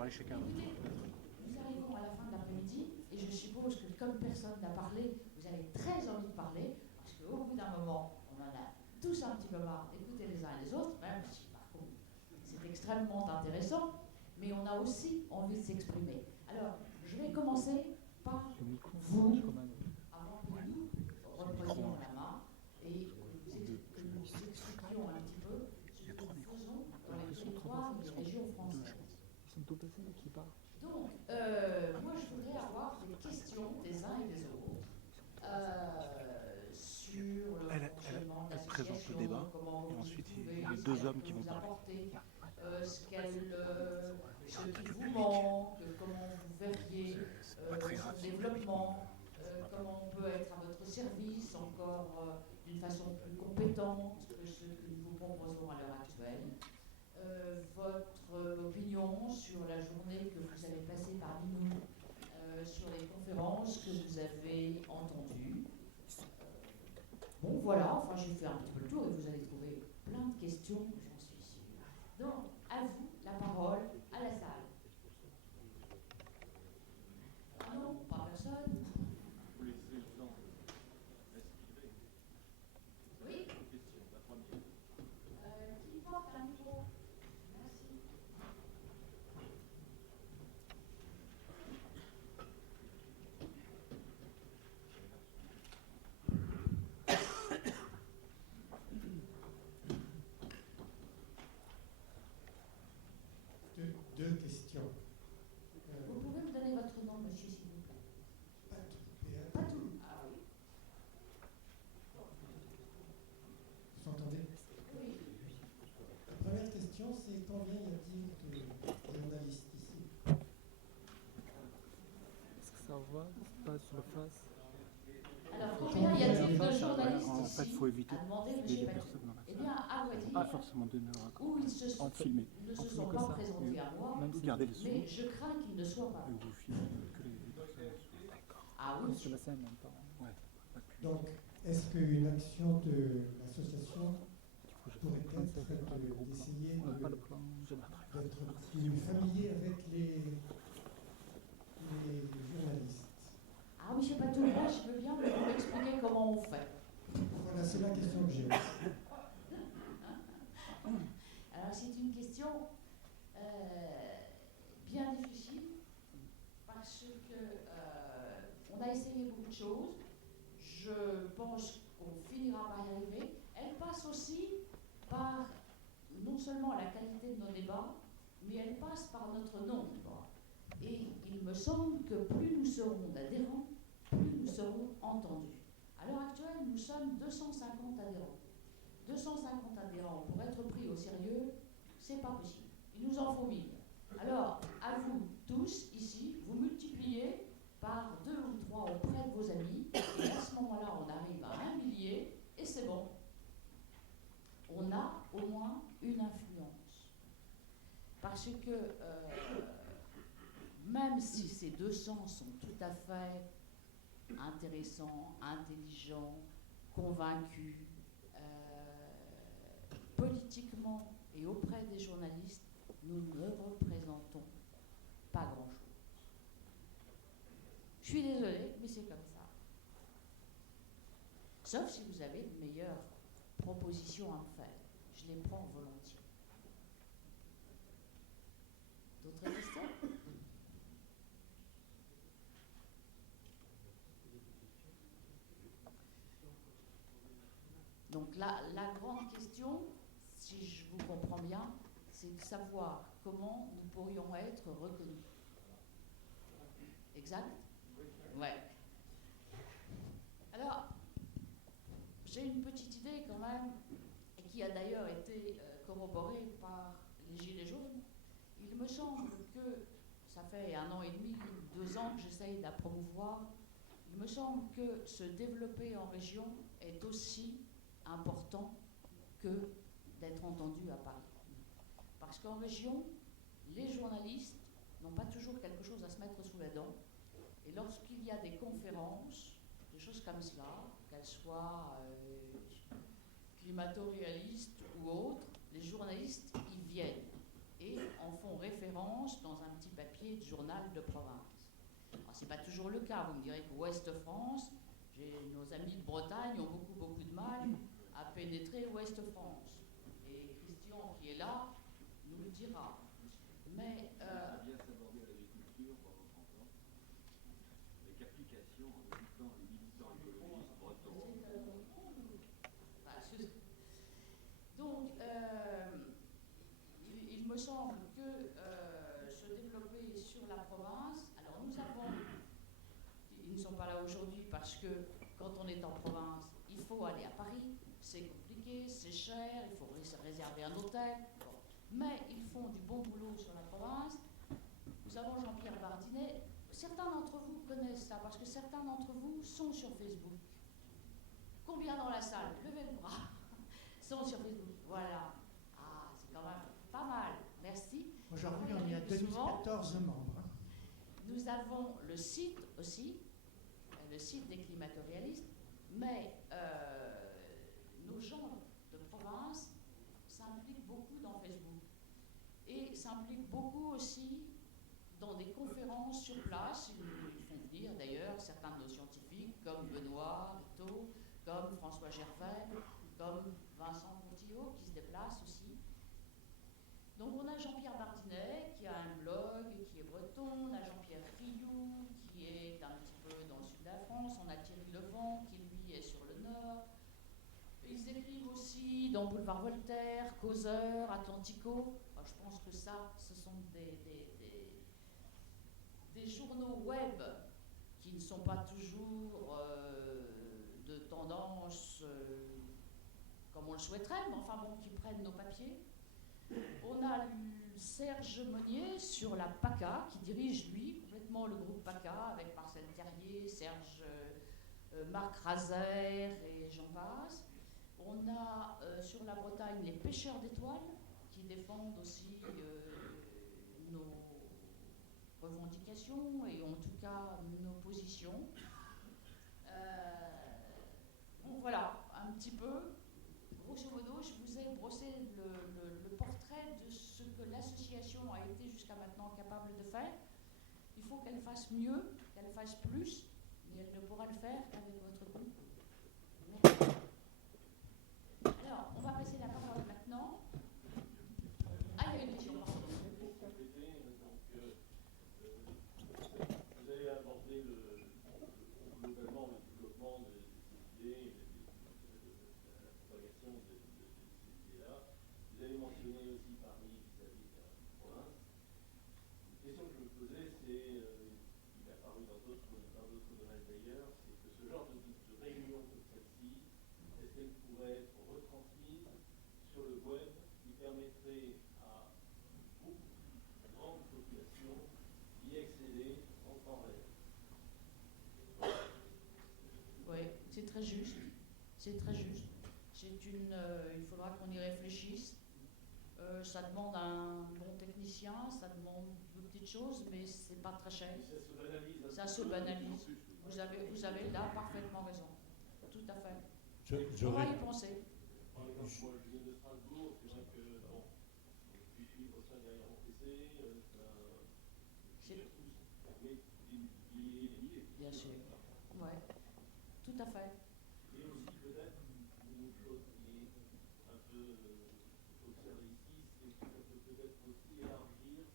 parler chacun. Écoutez, nous arrivons à la fin de l'après-midi et je suppose que comme personne n'a parlé, vous avez très envie de parler parce qu'au bout d'un moment, on en a tous un petit peu marre d'écouter les uns et les autres, même si par contre c'est extrêmement intéressant, mais on a aussi envie de s'exprimer. Alors, je vais commencer par vous, avant que nous reprenions la main et que nous expliquions un petit peu ce que nous faisons dans les territoires et les régions françaises. Donc, moi je voudrais avoir des questions des uns et des autres sur le fonctionnement de l'association, comment vous ensuite trouvez, il y a les deux hommes qui vont parler. Ce qui vous manque, comment vous verriez son développement, comment on peut être à votre service encore d'une façon plus compétente que ce que nous vous proposons à l'heure actuelle. Votre opinion sur la journée que vous avez passée parmi nous, sur les conférences que vous avez entendues. Bon, voilà, enfin j'ai fait un petit peu le tour et vous allez trouver plein de questions, j'en suis sûre. Donc, à vous la parole, à la salle. Ah non, pas personne. Oui. Qui porte un micro? Merci. Deux questions. Vous pouvez me donner votre nom, monsieur, s'il vous plaît? Pas tout. Ah oui. Vous entendez? Oui. La première question, c'est combien y a-t-il de journalistes ici? Est-ce que ça va? Pas sur le face. Alors, combien y a-t-il de journalistes En fait, il ici? faut éviter A demandé de M. les Patou. personnes dans la Eh salle. bien, à vrai dire, Pas forcément de heures où ils ne se sont pas présentés à moi, Gardez les sons. mais je crains qu'ils ne soient pas. Et vous filmez que les personnes. Ah oui, Sur la scène en même temps. Ouais. Donc, est-ce qu'une action de l'association pourrait être d'essayer On n'a pas le plan général. d'être plus familier avec les journalistes? Ah, monsieur Patou, là, je veux bien que vous m'expliquiez comment on fait. Voilà, c'est la question que j'ai. Alors, c'est une question bien difficile parce que on a essayé beaucoup de choses. Je pense qu'on finira par y arriver. Elle passe aussi par non seulement la qualité de nos débats, mais elle passe par notre nombre. Et il me semble que plus nous serons d'adhérents, plus nous serons entendus. À l'heure actuelle, nous sommes 250 adhérents. 250 adhérents pour être pris au sérieux, c'est pas possible. Il nous en faut 1000. Alors, à vous tous ici, vous multipliez par 2 ou 3 auprès de vos amis, et à ce moment-là, on arrive à 1 millier, et c'est bon. On a au moins une influence. Parce que même si ces 200 sont tout à fait intéressants, intelligents, convaincus, politiquement et auprès des journalistes, nous ne représentons pas grand-chose. Je suis désolée, mais c'est comme ça. Sauf si vous avez de meilleures propositions à me faire. Je les prends volontiers. D'autres questions? Donc la grande question, si je vous comprends bien, c'est de savoir comment nous pourrions être reconnus. Exact? Ouais. Alors, j'ai une petite idée quand même, et qui a d'ailleurs été corroborée par les Gilets jaunes. Il me semble que, ça fait 1 an et demi, 2 ans que j'essaye de la promouvoir, il me semble que se développer en région est aussi important que d'être entendu à Paris. Parce qu'en région, les journalistes n'ont pas toujours quelque chose à se mettre sous la dent. Et lorsqu'il y a des conférences, des choses comme cela, qu'elles soient climato-réalistes ou autres, les journalistes y viennent et en font référence conférence dans un petit papier de journal de province. Alors, ce n'est pas toujours le cas. Vous me direz que Ouest-France, nos amis de Bretagne ont beaucoup de mal à pénétrer Ouest-France. Et Christian, qui est là, nous le dira. Mais bien s'aborder l'agriculture pendant 30 ans, avec application en évitant les militants écologistes bretons. Donc, il me semble que se développer sur la province, alors nous avons, ils ne sont pas là aujourd'hui parce que quand on est en province, il faut aller à Paris, c'est compliqué, c'est cher, il faut réserver un hôtel, bon. Mais ils font du bon boulot sur la province. Nous avons Jean-Pierre Bardinet. Certains d'entre vous connaissent ça parce que certains d'entre vous sont sur Facebook. Combien dans la salle? Levez le bras. Sont sur Facebook. Voilà. Ah, c'est quand même pas mal. Merci. Aujourd'hui, on est à 2014 membres. Nous avons le site aussi, le site des climatorialistes, mais nos gens de province s'impliquent beaucoup dans Facebook et s'impliquent beaucoup aussi dans des conférences sur place. Ils font venir d'ailleurs certains de nos scientifiques comme Benoît Rito, comme François Gervais, comme Vincent Contillot qui se déplacent aussi. Donc on a Jean-Pierre Bardinet qui a un blog, qui est breton, on a Jean-Pierre Rioux qui est un petit peu dans le sud de la France, on a Thierry Levent qui lui est sur le nord. Ils écrivent aussi dans Boulevard Voltaire, Causeur, Atlantico. Alors, je pense que ça, ce sont des journaux web qui ne sont pas toujours de tendance comme on le souhaiterait, mais enfin bon, qui prennent nos papiers. On a Serge Monnier sur la PACA, qui dirige, lui, complètement le groupe PACA, avec Marcel Terrier, Serge, Marc Razer et j'en passe. On a sur la Bretagne les pêcheurs d'étoiles, qui défendent aussi nos revendications et en tout cas nos positions. Bon, voilà, un petit peu. Grosso modo, je vous ai brossé le portrait de ce que l'association a été jusqu'à maintenant capable de faire. Il faut qu'elle fasse mieux, qu'elle fasse plus, mais elle ne pourra le faire qu'avec votre groupe. Merci. Alors, on va passer la parole maintenant. Ah, il y a une question, pardon. Vous avez abordé globalement le développement des idées, la propagation de ces idées-là. Vous avez mentionné aussi Paris vis-à-vis de la province. Une question que je me posais, c'est, qui est apparue dans d'autres domaines d'ailleurs, c'est que ce genre de réunion comme celle-ci, est-ce qu'elle pourrait être retransmise sur le web qui permettrait à beaucoup plus grande population d'y accéder en temps réel? Oui, c'est très juste. C'est très juste. Il faudra qu'on y réfléchisse. Ça demande un bon technicien, ça demande de petites choses, mais c'est pas très cher. Ça se banalise. Vous avez là parfaitement raison. Tout à fait. On va y penser. Par exemple, moi je viens de Strasbourg, c'est vrai que bon, je suis suivre ça derrière mon PC, Bien sûr. Ouais. Tout à fait. Et aussi peut-être une chose qui est un peu observée ici, c'est qu'on peut peut-être aussi élargir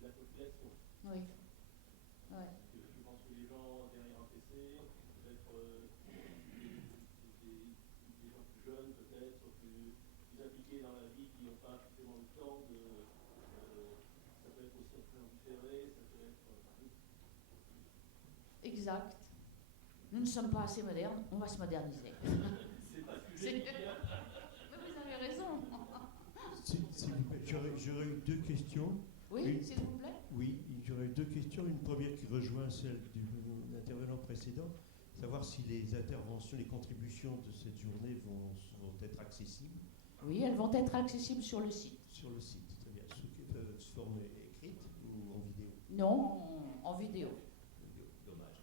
la population. Oui. Ouais. Je pense que les gens derrière un PC, peut-être des gens plus jeunes, peut-être plus impliqués dans la vie, qui n'ont pas forcément le temps de. Ça peut être aussi un peu différé, ça peut être. Exact. Nous ne sommes pas assez modernes, on va se moderniser. C'est pas ce que j'ai dit. Mais vous avez raison. J'aurais eu deux questions. Oui, s'il vous plaît. Oui, j'aurais eu deux questions. Une première qui rejoint celle de l'intervenant précédent, savoir si les interventions, les contributions de cette journée vont être accessibles. Oui, elles vont être accessibles sur le site. Sur le site, très bien. Sous forme écrite ou en vidéo? Non, en vidéo. Dommage.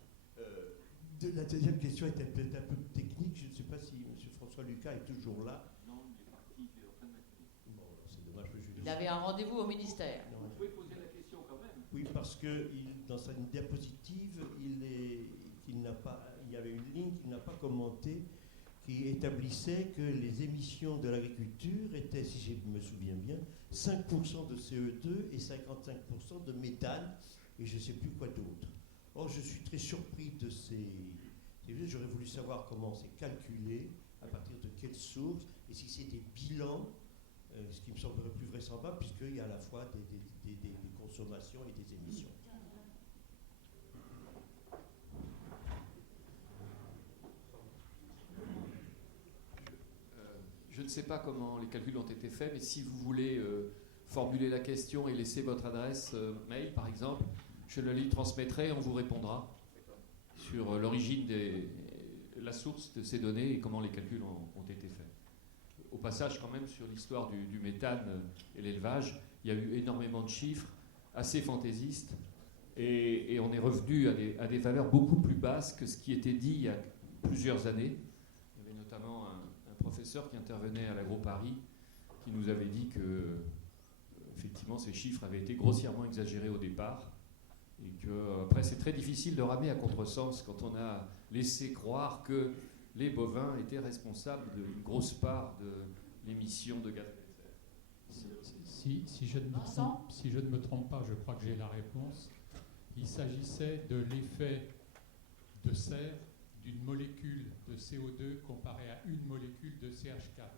La deuxième question était peut-être un peu technique. Je ne sais pas si M. François Lucas est toujours là. Non, il est parti en fin de matinée. Bon, c'est dommage que je lui Il avait un rendez-vous au ministère. Vous pouvez poser Oui, parce que dans sa diapositive, il y avait une ligne qu'il n'a pas commentée qui établissait que les émissions de l'agriculture étaient, si je me souviens bien, 5% de CO2 et 55% de méthane, et je ne sais plus quoi d'autre. Or, je suis très surpris de ces... J'aurais voulu savoir comment c'est calculé, à partir de quelle source, et si c'est des bilans, ce qui me semblerait plus vraisemblable, puisqu'il y a à la fois des consommations et des émissions. Je ne sais pas comment les calculs ont été faits, mais si vous voulez formuler la question et laisser votre adresse mail, par exemple, je le lui transmettrai et on vous répondra sur l'origine la source de ces données et comment les calculs ont été faits. Au passage, quand même, sur l'histoire du méthane et l'élevage, il y a eu énormément de chiffres assez fantaisistes et on est revenu à des valeurs beaucoup plus basses que ce qui était dit il y a plusieurs années. Il y avait notamment un professeur qui intervenait à l'Agro-Paris qui nous avait dit que effectivement ces chiffres avaient été grossièrement exagérés au départ et que après c'est très difficile de ramener à contresens quand on a laissé croire que les bovins étaient responsables d'une grosse part de l'émission de gaz à effet de serre. Si je ne me trompe pas, je crois que j'ai la réponse. Il s'agissait de l'effet de serre d'une molécule de CO2 comparée à une molécule de CH4.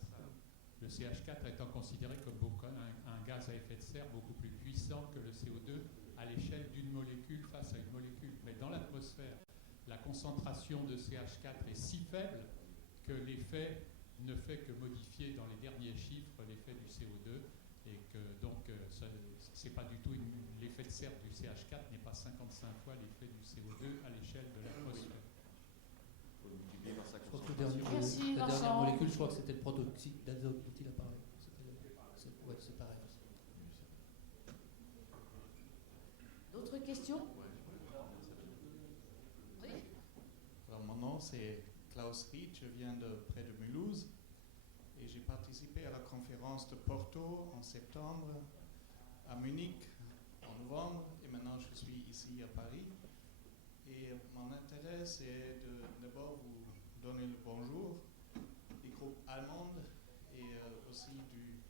Le CH4 étant considéré comme un gaz à effet de serre beaucoup plus puissant que le CO2 à l'échelle d'une molécule face à une molécule. Mais dans l'atmosphère, la concentration de CH4 est si faible que l'effet ne fait que modifier dans les derniers chiffres l'effet du CO2 et que donc c'est pas du tout l'effet de serre du CH4 n'est pas 55 fois l'effet du CO2 à l'échelle de l'atmosphère. Je crois que Merci, la dernière Vincent. molécule, je crois que c'était le protoxyde d'azote dont il a parlé. Ouais, c'est pareil. D'autres questions? Oui. Alors, mon nom c'est Klaus Ried, je viens de près de Mulhouse et j'ai participé à la conférence de Porto en septembre, à Munich en novembre et maintenant je suis ici à Paris. Et mon intérêt c'est d'abord vous donner le bonjour des groupes allemands et aussi du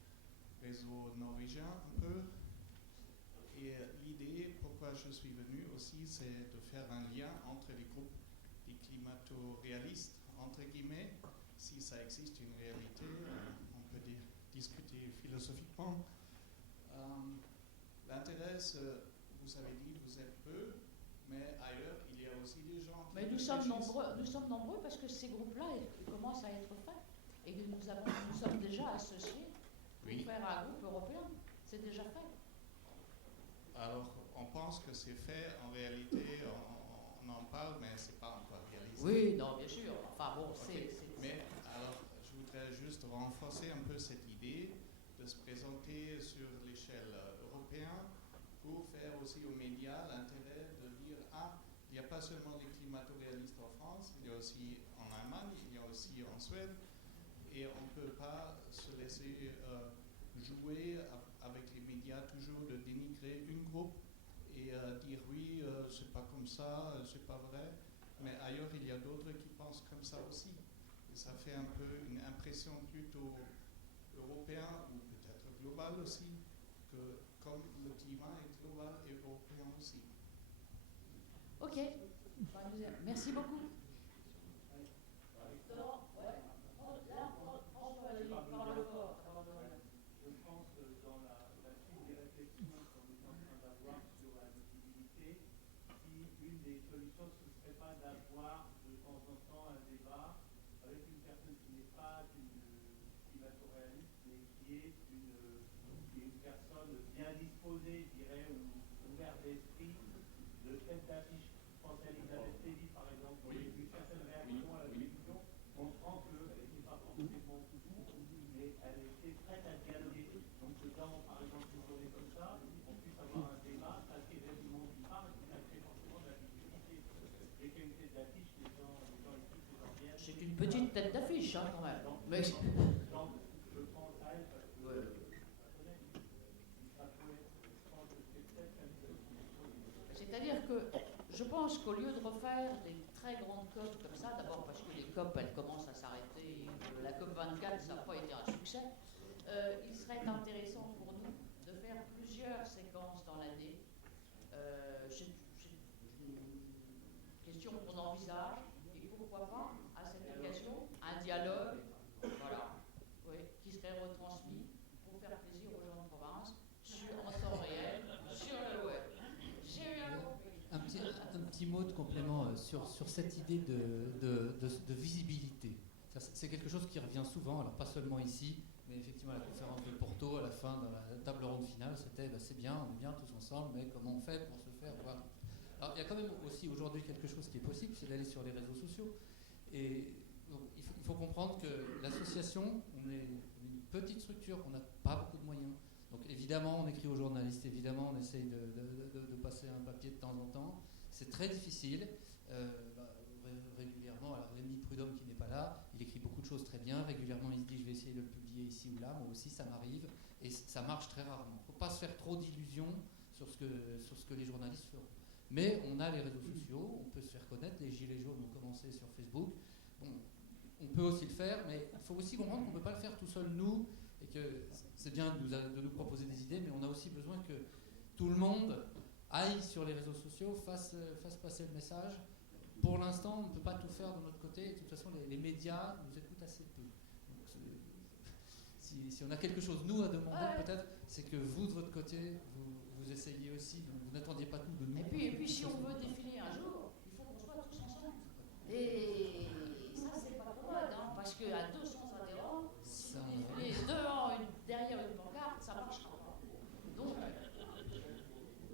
réseau norvégien un peu. Et l'idée pourquoi je suis venu aussi c'est de faire un lien entre les groupes des climato-réalistes, entre guillemets, si ça existe une réalité, on peut discuter philosophiquement. L'intérêt, vous avez dit, vous êtes peu, mais ailleurs, il y a aussi des gens qui... Mais nous sommes nombreux parce que ces groupes-là commencent à être faits et que nous sommes déjà associés pour faire un groupe européen. C'est déjà fait. Alors, on pense que c'est fait, en réalité, on en parle, mais c'est pas encore réalisé. Oui, non, bien sûr. Enfin bon, okay. Mais alors, je voudrais juste renforcer un peu cette idée de se présenter sur l'échelle européenne pour faire aussi aux médias l'intérêt de dire il n'y a pas seulement des climato-réalistes en France, il y a aussi en Allemagne, il y a aussi en Suède, et on ne peut pas se laisser jouer avec les médias toujours de dénigrer une groupe et dire oui, c'est pas comme ça, c'est pas vrai, mais ailleurs il y a d'autres qui pensent comme ça aussi. Et ça fait un peu une impression plutôt européenne ou peut-être globale aussi, que comme le climat est global et européen aussi. Ok, merci beaucoup. Je pense que dans la suite des réflexions qu'on est en train d'avoir sur la mobilité, si une des solutions ce ne serait pas d'avoir de temps en temps un débat avec une personne qui n'est pas une climato-réaliste, mais qui est une personne bien disposée, je dirais, ou ouverte d'esprit, de tête d'affiche. Je pense à Elisabeth Lévy, par exemple, qui a eu une certaine réaction à la télévision, montrant qu'elle n'était pas forcément tout, mais elle était prête à dialoguer. Donc, dans, par exemple, une journée comme ça, on puisse avoir un débat, ça crée du monde qui parle, et ça crée forcément de la visibilité. Dès qu'il y a une tête d'affiche, les gens écoutent, les gens viennent. C'est une petite tête d'affiche, hein, quand même. Mais... je pense à elle parce que ça peut être, je pense que c'est peut-être quelque chose qui je pense qu'au lieu de refaire des très grandes COP comme ça, d'abord parce que les COP, elles commencent à s'arrêter, la COP 24, ça n'a pas été un succès, il serait intéressant pour nous de faire plusieurs séquences dans l'année. C'est une question qu'on envisage, et pourquoi pas, à cette occasion, un dialogue, voilà, oui, qui serait retransmis pour faire plaisir aux gens de province, en temps réel, sur le web. J'ai bien compris. Un petit mot de complément sur cette idée de visibilité. C'est quelque chose qui revient souvent, alors pas seulement ici, mais effectivement à la conférence de Porto, à la fin, dans la table ronde finale, c'était c'est bien, on est bien tous ensemble, mais comment on fait pour se faire voir? Alors il y a quand même aussi aujourd'hui quelque chose qui est possible, c'est d'aller sur les réseaux sociaux. Et donc, il faut comprendre que l'association, on est une petite structure, on n'a pas beaucoup de moyens. Donc évidemment, on écrit aux journalistes, évidemment, on essaye de passer un papier de temps en temps. C'est très difficile. Régulièrement, alors Rémi Prudhomme qui n'est pas là, il écrit beaucoup de choses très bien. Régulièrement, il se dit je vais essayer de le publier ici ou là. Moi aussi, ça m'arrive. Et ça marche très rarement. Il ne faut pas se faire trop d'illusions sur ce que les journalistes feront. Mais on a les réseaux sociaux, on peut se faire connaître. Les Gilets jaunes ont commencé sur Facebook. Bon, on peut aussi le faire, mais il faut aussi comprendre qu'on ne peut pas le faire tout seul, nous. Et que c'est bien de nous proposer des idées, mais on a aussi besoin que tout le monde aille sur les réseaux sociaux, fasse passer le message. Pour l'instant, on ne peut pas tout faire de notre côté. Et de toute façon, les médias nous écoutent assez peu. Donc, si on a quelque chose, nous, à demander, peut-être, c'est que vous, de votre côté, vous essayez aussi. Donc, vous n'attendiez pas tout de nous. Et puis si on veut défiler un jour, il faut qu'on soit tous ensemble. Et ça, c'est pas commode, hein, parce qu'à 200 adhérents, si vous défilez derrière une pancarte, ça marche pas. Donc,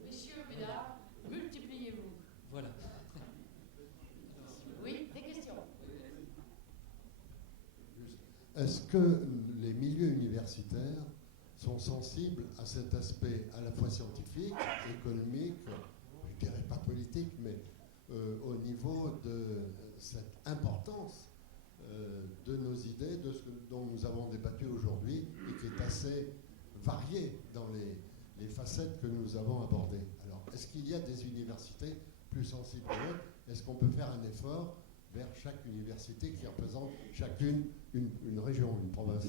messieurs, mesdames, multipliez-vous. Voilà. Oui, des questions. Est-ce que les milieux universitaires sont sensibles à cet aspect à la fois scientifique, économique, je dirais pas politique, mais au niveau de cette importance de nos idées, de ce dont nous avons débattu aujourd'hui et qui est assez varié dans les facettes que nous avons abordées. Alors, est-ce qu'il y a des universités plus sensibles que d'autres? Est-ce qu'on peut faire un effort vers chaque université qui représente chacune une région, une province?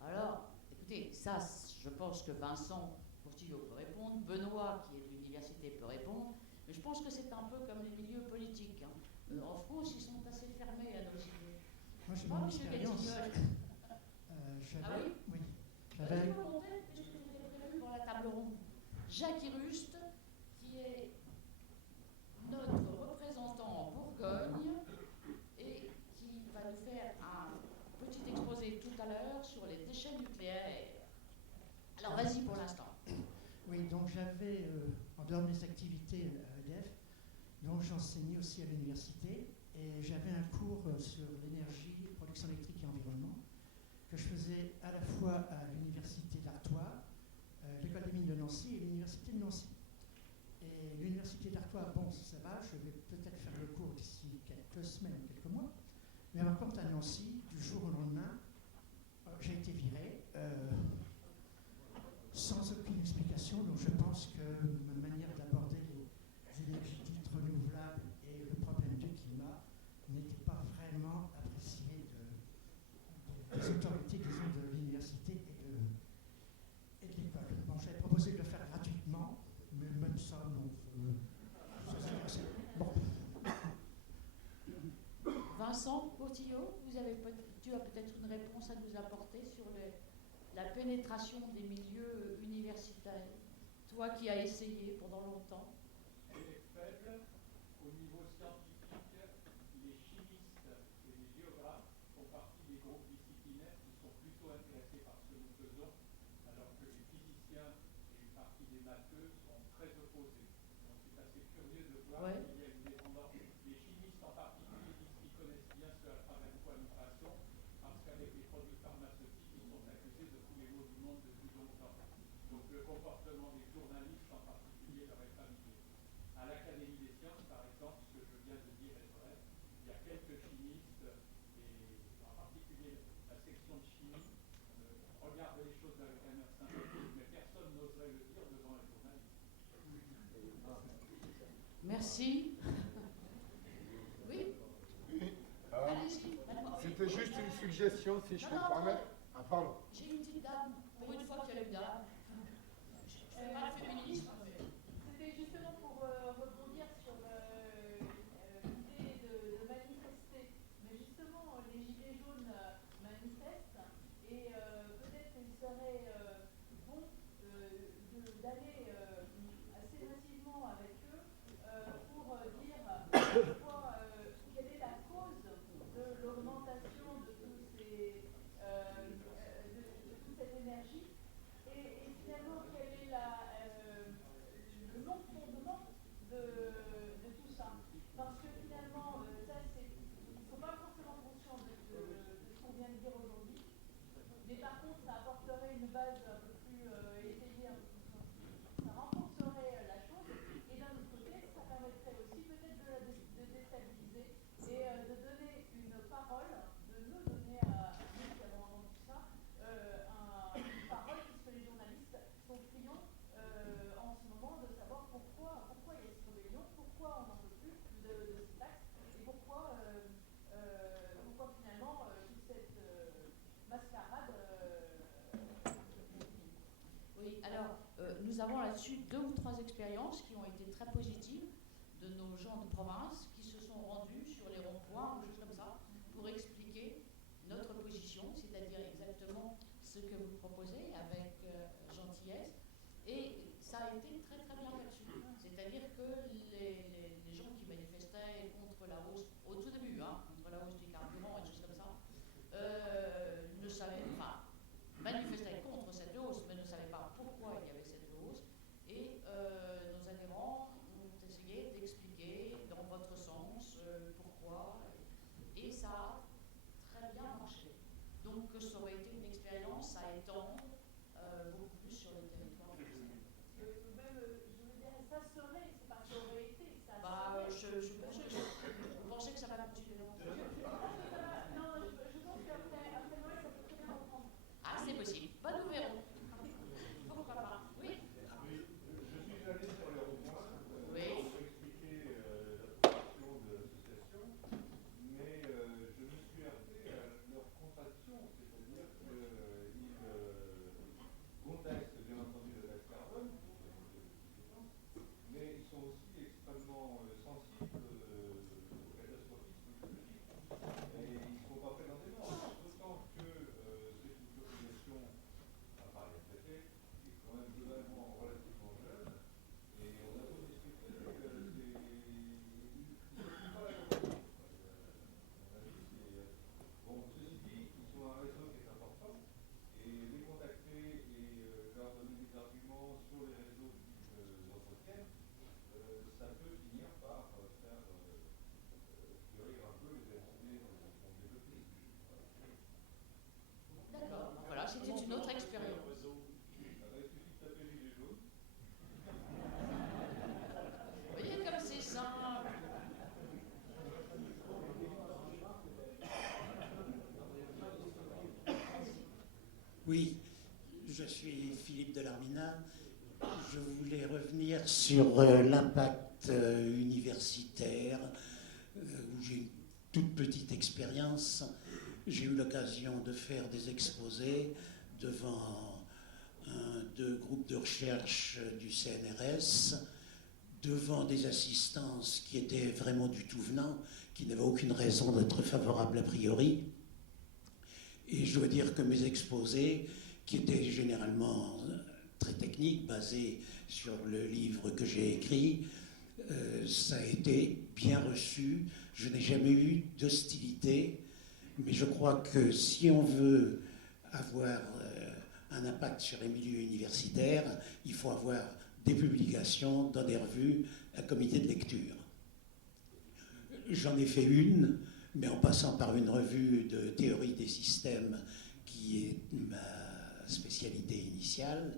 Alors, écoutez, ça, je pense que Vincent Portillo peut répondre, Benoît, qui est de l'université, peut répondre, mais je pense que c'est un peu comme les milieux politiques. Hein. En France, ils sont assez fermés à nos idées. Moi, j'ai Pas mon monsieur expérience. Guettigol. Ah oui? Oui. Peux-tu me montrer ce que j'étais prévu pour la table ronde? Jacques Iruste, qui est notre représentant en Bourgogne et qui va nous faire un petit exposé tout à l'heure sur les déchets nucléaires. Alors vas-y pour l'instant. Oui, donc j'avais, en dehors de mes activités à EDF, donc j'enseignais aussi à l'université et j'avais un cours sur l'énergie, production électrique et environnement que je faisais à la fois à l'université d'Artois, l'école des mines de Nancy et l'université de Nancy. Et l'université d'Artois, bon, ça va, je vais peut-être faire le cours d'ici quelques semaines, quelques mois. Mais par contre, à Nancy, du jour au lendemain, j'ai été viré sans aucune explication. Donc je pense que ma manière d'aborder les énergies dites renouvelables et le problème du climat n'était pas vraiment apprécié des autorités, disons, de l'université et de l'école. Bon, j'avais proposé de le faire gratuitement, mais même ça, non. Bon. Vincent Portillo, tu as peut-être une réponse à nous apporter sur la pénétration des milieux universitaires. Toi qui as essayé pendant longtemps. Elle est faible au niveau scientifique. Les chimistes et les géographes font partie des groupes disciplinaires qui sont plutôt intéressés par ce que nous faisons, alors que les physiciens et une partie des matheux sont très opposés. Donc c'est assez curieux de voir qu'il y a une dépendance. Les chimistes en particulier disent qu'ils connaissent bien ce à travers quoi nous passons, parce qu'avec les produits pharmaceutiques, ils sont accusés de tous les maux du monde depuis longtemps. Donc le comportement des journalistes en particulier leur est familier. À l'Académie des sciences, par exemple, ce que je viens de dire est vrai. Il y a quelques chimistes, et en particulier la section de chimie, regarde les choses avec un air sympathique, mais personne n'oserait le dire devant un journaliste. Merci. Merci. Oui. Allez-y. C'était juste une suggestion, si je peux me permettre. Ah, pardon. J'ai une petite dame. Pour une fois qu'il y a une dame. Je fais pas le féminisme, mais... C'était justement pour rebondir sur l'idée de manifester. Mais justement, les Gilets jaunes manifestent et peut-être qu'il serait bon d'aller assez massivement avec eux pour dire quelle est la cause de l'augmentation de toute cette énergie et finalement quel est le non-fondement de tout ça. Parce que finalement, ils ne sont pas forcément conscients de ce qu'on vient de dire aujourd'hui, mais par contre, ça apporterait une base un peu plus étayée, ça renforcerait la chose, et d'un autre côté, ça permettrait aussi peut-être de déstabiliser et de donner une parole, de nous donner à nous qui avons entendu tout ça, une parole, puisque les journalistes sont friands en ce moment de savoir pourquoi il y a cette rébellion, pourquoi on n'en peut plus de ces taxes, et pourquoi finalement toute cette mascarade. Oui, alors nous avons là-dessus 2 ou 3 expériences qui ont été très positives de nos gens de province qui se sont rendus sur les ronds-points ou choses comme ça pour expliquer notre position, c'est-à-dire exactement ce que vous proposez avec gentillesse. Et ça a été très très bien reçu. C'est-à-dire que les gens qui manifestaient contre la hausse, au tout début, contre la hausse du carburant et des choses comme ça, ne savaient pas, manifestaient contre cette hausse, mais ne savaient pas pourquoi il y avait cette hausse. Et nos adhérents ont essayé d'expliquer dans votre sens pourquoi. Et ça a très bien marché. Donc ça aurait été une expérience à étendre beaucoup plus sur le territoire. Même, je veux dire, ça serait, c'est pas ça aurait été, ça je pensais que ça va continuer longtemps. Non, je pense qu'après Noël, ça peut très bien reprendre. Ah, c'est possible. Bah, nous verrons. Pourquoi pas. Oui. Je suis allé sur les ronds-points pour expliquer la position de l'association, mais je me suis heurté à leur contradiction, c'est-à-dire qu'ils contestent bien entendu la taxe carbone, mais ils sont aussi extrêmement sensibles au catastrophisme écologique. Et ils ne sont pas prêts dans des normes. D'autant que c'est une population, à part les traités, qui est quand même globalement relativement jeune. Et on a beau discuter, c'est pas la même. Bon, ceci dit, ils sont un réseau qui est important. Et les contacter et leur donner des arguments sur les réseaux qu'ils entretiennent, ça peut finir par faire fleurir un peu les idées qu'on développe. D'accord. Voilà, c'était une autre expérience. Il suffit de taper Gilets jaunes. Vous voyez comme c'est simple. Oui, je suis Philippe Delarminat. Je voulais revenir sur l'impact universitaire, où j'ai une toute petite expérience. J'ai eu l'occasion de faire des exposés devant 2 groupes de recherche du CNRS, devant des assistances qui étaient vraiment du tout venant, qui n'avaient aucune raison d'être favorables a priori. Et je dois dire que mes exposés, qui étaient généralement très techniques, basés sur le livre que j'ai écrit, ça a été bien reçu. Je n'ai jamais eu d'hostilité, mais je crois que si on veut avoir un impact sur les milieux universitaires, il faut avoir des publications dans des revues, un comité de lecture. J'en ai fait une, mais en passant par une revue de théorie des systèmes qui est ma spécialité initiale,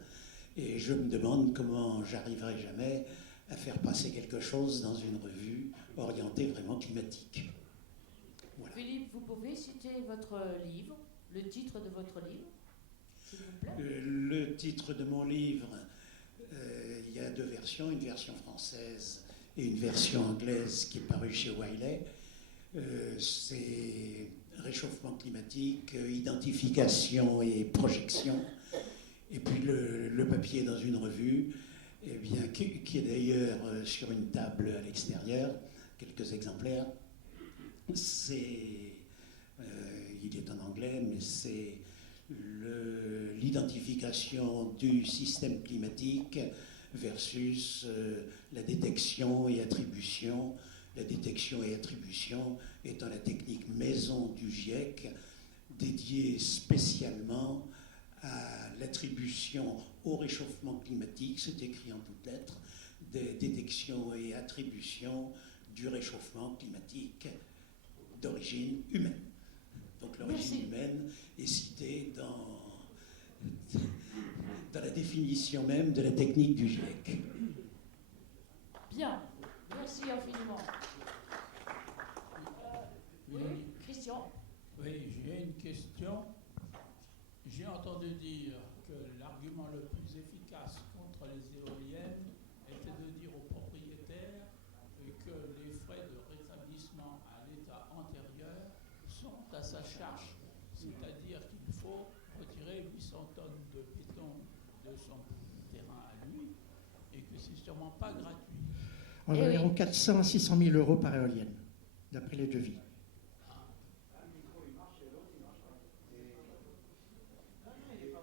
et je me demande comment j'arriverai jamais à faire passer quelque chose dans une revue orientée vraiment climatique. Voilà. Philippe, vous pouvez citer votre livre, le titre de votre livre, s'il vous plaît? Le titre de mon livre, il y a 2 versions, une version française et une version anglaise qui est parue chez Wiley. C'est réchauffement climatique, identification et projection. Et puis le papier dans une revue, eh bien, qui est d'ailleurs sur une table à l'extérieur, quelques exemplaires. Il est en anglais, mais c'est l'identification du système climatique versus la détection et attribution. La détection et attribution étant la technique maison du GIEC, dédiée spécialement à l'attribution au réchauffement climatique, c'est écrit en toutes lettres, des détections et attributions du réchauffement climatique d'origine humaine. Donc l'origine humaine est citée dans la définition même de la technique du GIEC. Bien, merci infiniment. Oui, Christian. Oui, j'ai une question. J'ai entendu dire que l'argument le plus efficace contre les éoliennes était de dire aux propriétaires que les frais de rétablissement à l'état antérieur sont à sa charge. C'est-à-dire qu'il faut retirer 800 tonnes de béton de son terrain à lui et que c'est sûrement pas gratuit. Environ 400 à 600 000 euros par éolienne, d'après les devis.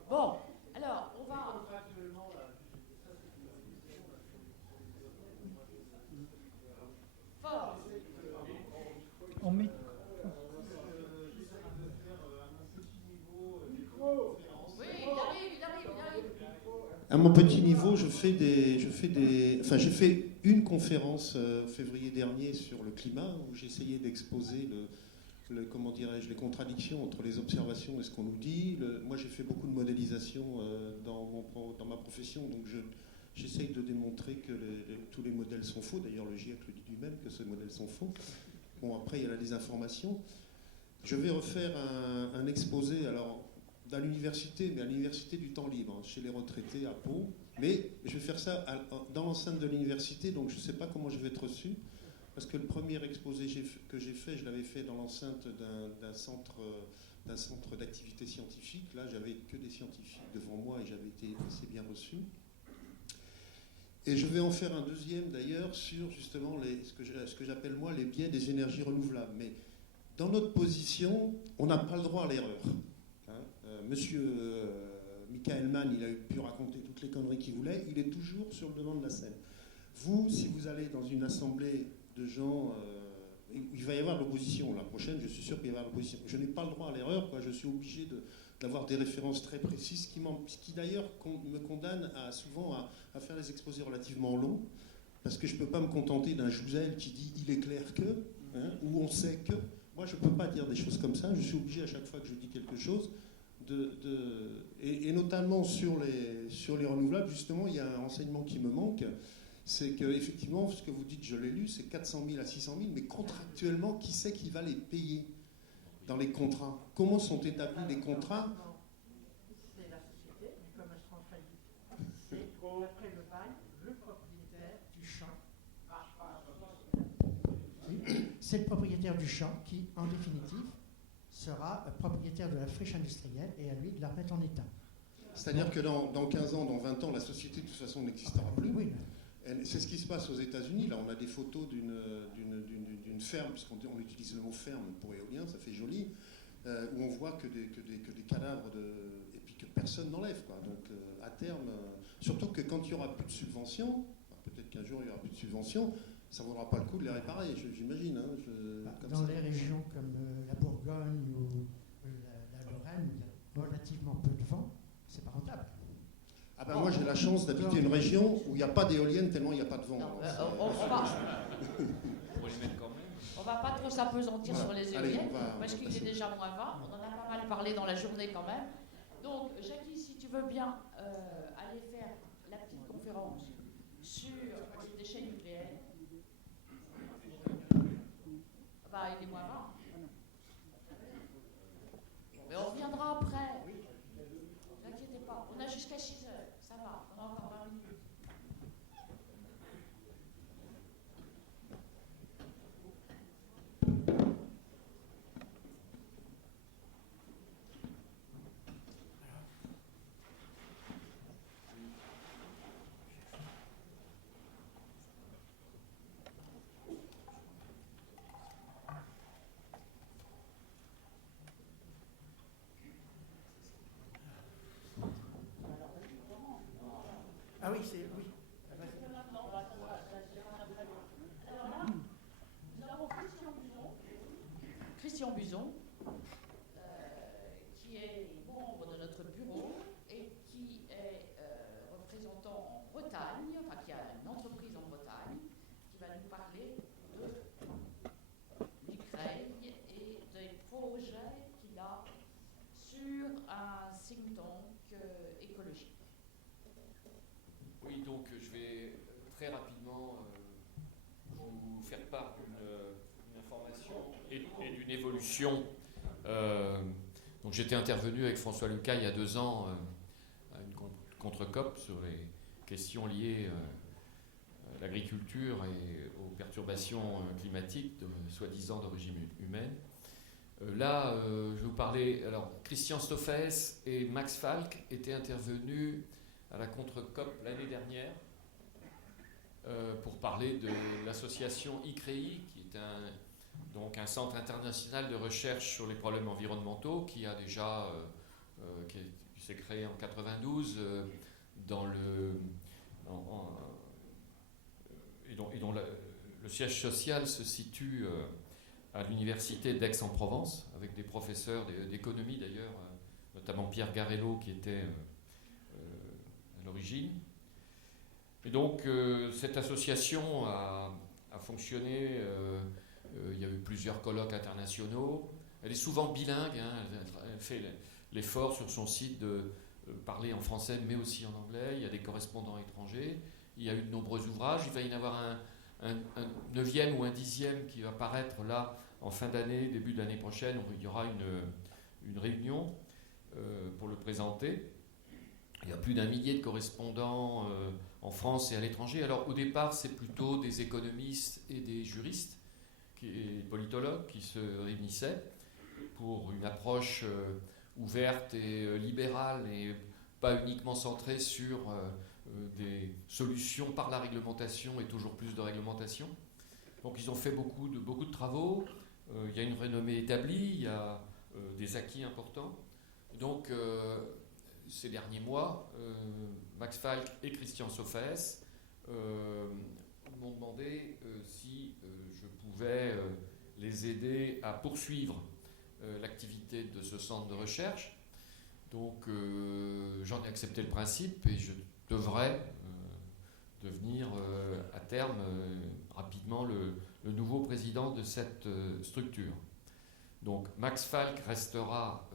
Bon, alors, on va... Fort. On met. Oui, il arrive. À mon petit niveau, j'ai fait une conférence février dernier sur le climat où j'essayais d'exposer comment dirais-je, les contradictions entre les observations et ce qu'on nous dit. Moi, j'ai fait beaucoup de modélisation dans ma profession, donc j'essaye de démontrer que tous les modèles sont faux. D'ailleurs, le GIEC le dit lui-même que ces modèles sont faux. Bon, après, il y a la désinformation. Je vais refaire un exposé, alors, à l'université, mais à l'université du temps libre, chez les retraités à Pau. Mais je vais faire ça dans l'enceinte de l'université, donc je ne sais pas comment je vais être reçu. Parce que le premier exposé que j'ai fait, je l'avais fait dans l'enceinte d'un centre d'activité scientifique. Là, j'avais que des scientifiques devant moi et j'avais été assez bien reçu. Et je vais en faire un deuxième d'ailleurs sur justement ce que j'appelle moi les biais des énergies renouvelables. Mais dans notre position, on n'a pas le droit à l'erreur. Monsieur Michael Mann, il a pu raconter toutes les conneries qu'il voulait, il est toujours sur le devant de la scène. Vous, si vous allez dans une assemblée de gens, il va y avoir l'opposition. La prochaine, je suis sûr qu'il va y avoir l'opposition. Je n'ai pas le droit à l'erreur, je suis obligé d'avoir des références très précises, qui d'ailleurs me condamne souvent à faire des exposés relativement longs, parce que je ne peux pas me contenter d'un Jouzel qui dit « il est clair que ou « on sait que ». Moi, je ne peux pas dire des choses comme ça. Je suis obligé à chaque fois que je dis quelque chose et notamment sur les renouvelables, justement, il y a un renseignement qui me manque, c'est qu'effectivement, ce que vous dites, je l'ai lu, c'est 400 000 à 600 000, mais contractuellement, qui c'est qui va les payer dans les contrats? Comment sont établis les contrats? C'est la société, mais comme elle sera en faillite, c'est après le bail, le propriétaire du champ. C'est le propriétaire du champ qui, en définitive, sera propriétaire de la friche industrielle et à lui de la remettre en état. C'est-à-dire que dans 15 ans, dans 20 ans, la société de toute façon n'existera plus. Oui. C'est ce qui se passe aux États-Unis. Là, on a des photos d'une ferme, puisqu'on utilise le mot ferme pour éolien, ça fait joli, où on voit que des cadavres et puis que personne n'enlève. Donc, à terme, surtout que quand il n'y aura plus de subventions, peut-être qu'un jour il n'y aura plus de subventions, ça ne vaudra pas le coup de les réparer, j'imagine. Dans les régions comme la Bourgogne ou la Lorraine, il y a relativement peu de vent, c'est pas rentable. Ah ben moi j'ai la chance d'habiter une région où il n'y a pas d'éolienne tellement il n'y a pas de vent. On va pas trop s'apesantir sur les éoliennes, parce qu'il est passer. déjà moins 20, on en a pas mal parlé dans la journée quand même. Donc Jackie, si tu veux bien aller faire la petite conférence sur les déchets nucléaires. Bah, il est moins 20. Mais on reviendra après. Ne vous inquiétez pas. On a jusqu'à 6 heures. Ça va. On a encore 20 minutes. Christian Buzon, qui est membre de notre bureau et qui est représentant en Bretagne, enfin qui a une entreprise en Bretagne, qui va nous parler de l'Ukraine et des projets qu'il a sur un think tank écologique. Oui, donc je vais très rapidement vous faire part d'une information et d'une évolution. Donc j'étais intervenu avec François Lucas il y a 2 ans à une contre-COP sur les questions liées à l'agriculture et aux perturbations climatiques, soi-disant d'origine humaine. Là, je vais vous parler. Alors, Christian Stoffels et Max Falk étaient intervenus à la contre-COP l'année dernière pour parler de l'association ICREI, qui est donc un centre international de recherche sur les problèmes environnementaux, qui a déjà qui s'est créé en 92 et dont le siège social se situe à l'université d'Aix-en-Provence, avec des professeurs d'économie d'ailleurs, notamment Pierre Garello qui était à l'origine. Et donc cette association a fonctionné, il y a eu plusieurs colloques internationaux, elle est souvent bilingue, hein, elle fait l'effort sur son site de parler en français mais aussi en anglais, il y a des correspondants étrangers, il y a eu de nombreux ouvrages, il va y en avoir un 9e ou un 10e qui va paraître là en fin d'année, début de l'année prochaine, il y aura une réunion pour le présenter. Il y a plus d'1 millier de correspondants en France et à l'étranger. Alors au départ, c'est plutôt des économistes et des juristes, et politologues qui se réunissaient pour une approche ouverte et libérale et pas uniquement centrée sur des solutions par la réglementation et toujours plus de réglementation. Donc ils ont fait beaucoup de travaux, il y a une renommée établie, il y a des acquis importants. Donc ces derniers mois, Max Falk et Christian Stoffels m'ont demandé si je pouvais les aider à poursuivre l'activité de ce centre de recherche. Donc j'en ai accepté le principe et je devrais devenir à terme rapidement le nouveau président de cette structure. Donc Max Falk restera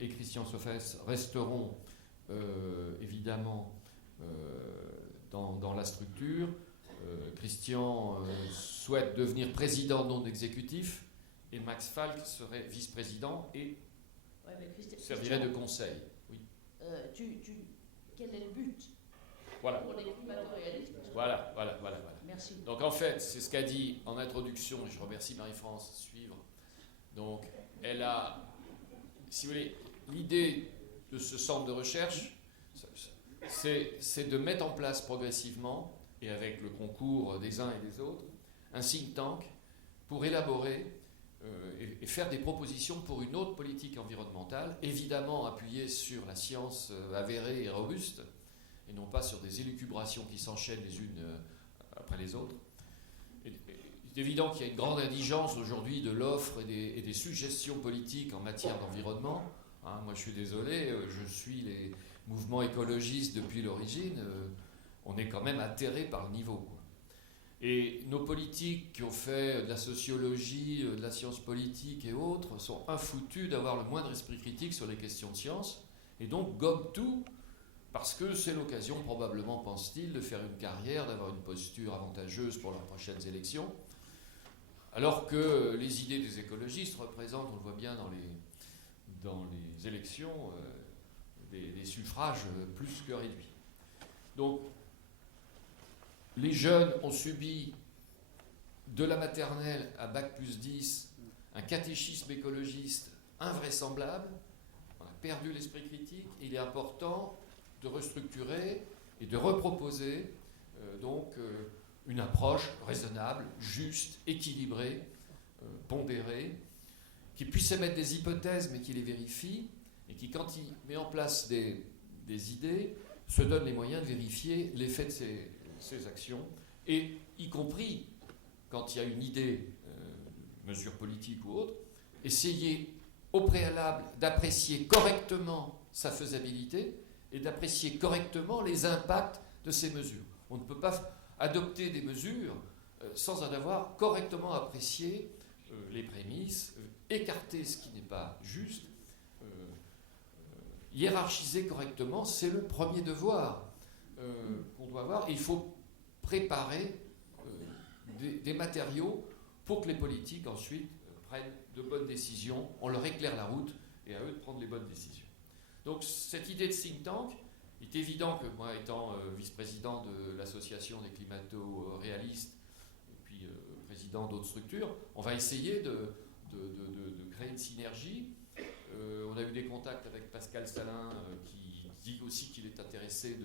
et Christian Stoffels resteront évidemment dans la structure. Christian souhaite devenir président non exécutif et Max Falk serait vice-président et servirait de conseil. Oui. Quel est le but voilà. pour les climato-réalistes? Voilà. Merci. Donc en fait, c'est ce qu'a dit en introduction, et je remercie Marie-France de suivre. Donc elle a, si vous voulez, l'idée de ce centre de recherche, c'est de mettre en place progressivement, et avec le concours des uns et des autres, un think tank pour élaborer et faire des propositions pour une autre politique environnementale, évidemment appuyée sur la science avérée et robuste, et non pas sur des élucubrations qui s'enchaînent les unes après les autres. C'est évident qu'il y a une grande indigence aujourd'hui de l'offre et des suggestions politiques en matière d'environnement. Hein, moi je suis désolé, je suis les mouvements écologistes depuis l'origine, on est quand même atterré par le niveau, quoi. Et nos politiques qui ont fait de la sociologie, de la science politique et autres sont infoutus d'avoir le moindre esprit critique sur les questions de science et donc gomment tout parce que c'est l'occasion probablement, pense-t-il, de faire une carrière, d'avoir une posture avantageuse pour leurs prochaines élections, alors que les idées des écologistes représentent, on le voit bien dans les élections, des suffrages plus que réduits. Donc les jeunes ont subi de la maternelle à Bac+10 un catéchisme écologiste invraisemblable, on a perdu l'esprit critique, il est important de restructurer et de reproposer une approche raisonnable, juste, équilibrée, pondérée, qui puisse émettre des hypothèses mais qui les vérifie et qui, quand il met en place des idées, se donne les moyens de vérifier l'effet de ces actions, et y compris quand il y a une idée, mesure politique ou autre, essayer au préalable d'apprécier correctement sa faisabilité et d'apprécier correctement les impacts de ces mesures. On ne peut pas adopter des mesures sans en avoir correctement apprécié les prémices, écarter ce qui n'est pas juste, hiérarchiser correctement, c'est le premier devoir qu'on doit avoir. Et il faut préparer des matériaux pour que les politiques ensuite prennent de bonnes décisions. On leur éclaire la route et à eux de prendre les bonnes décisions. Donc cette idée de think tank, il est évident que moi, étant vice-président de l'association des climato-réalistes et puis président d'autres structures, on va essayer de créer une synergie. On a eu des contacts avec Pascal Salin qui dit aussi qu'il est intéressé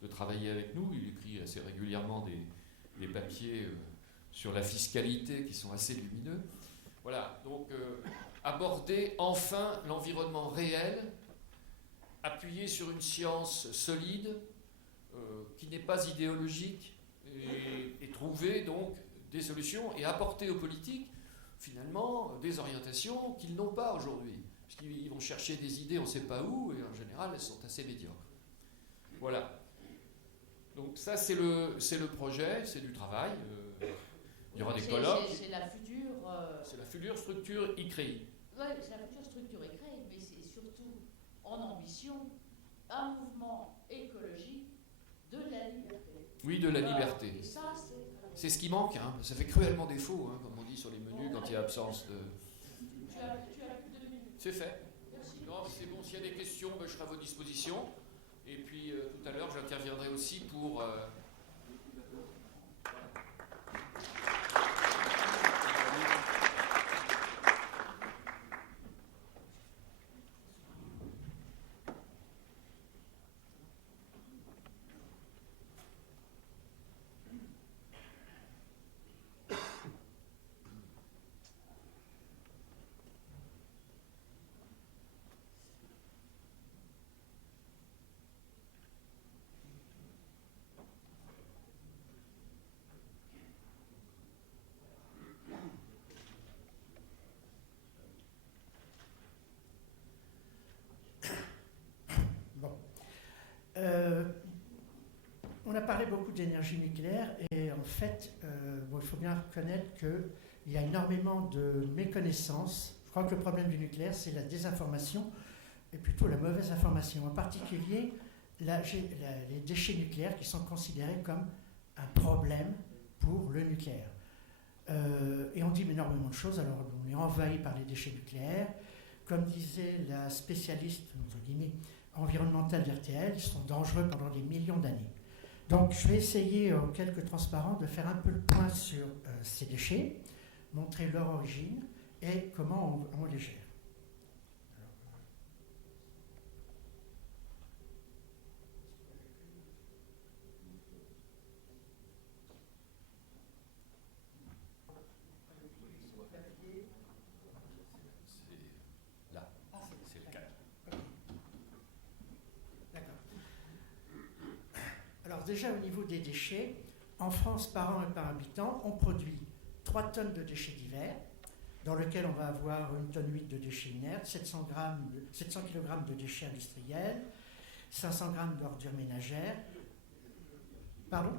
de travailler avec nous. Il écrit assez régulièrement des papiers sur la fiscalité qui sont assez lumineux. Voilà, donc aborder enfin l'environnement réel, appuyé sur une science solide, qui n'est pas idéologique, et trouver donc des solutions et apporter aux politiques finalement des orientations qu'ils n'ont pas aujourd'hui. Parce qu'ils vont chercher des idées on ne sait pas où, et en général elles sont assez médiocres. Voilà. Donc ça c'est le projet, c'est du travail. Il y aura des colloques. C'est la future... C'est la future structure ICREI. Oui, c'est la future structure ICREI, mais c'est surtout en ambition un mouvement écologique de la liberté. Oui, de la liberté. Et ça, c'est ce qui manque, hein. Ça fait cruellement défaut, hein, comme on dit sur les menus quand il y a absence de... Tu as plus de 2 minutes. C'est fait. Merci. Non, c'est bon, s'il y a des questions, je serai à votre disposition. Et puis tout à l'heure, j'interviendrai aussi pour... On a parlé beaucoup d'énergie nucléaire et en fait, il faut bien reconnaître qu'il y a énormément de méconnaissances. Je crois que le problème du nucléaire, c'est la désinformation et plutôt la mauvaise information. En particulier, les déchets nucléaires qui sont considérés comme un problème pour le nucléaire. Et on dit énormément de choses, alors on est envahi par les déchets nucléaires. Comme disait la spécialiste, entre guillemets, environnementale d'RTL, ils sont dangereux pendant des millions d'années. Donc je vais essayer, en quelques transparents, de faire un peu le point sur ces déchets, montrer leur origine et comment on les gère. Déjà au niveau des déchets, en France, par an et par habitant, on produit 3 tonnes de déchets divers, dans lequel on va avoir 1,8 tonne de déchets inertes, 700 kg de déchets industriels, 500 g d'ordures ménagères. Pardon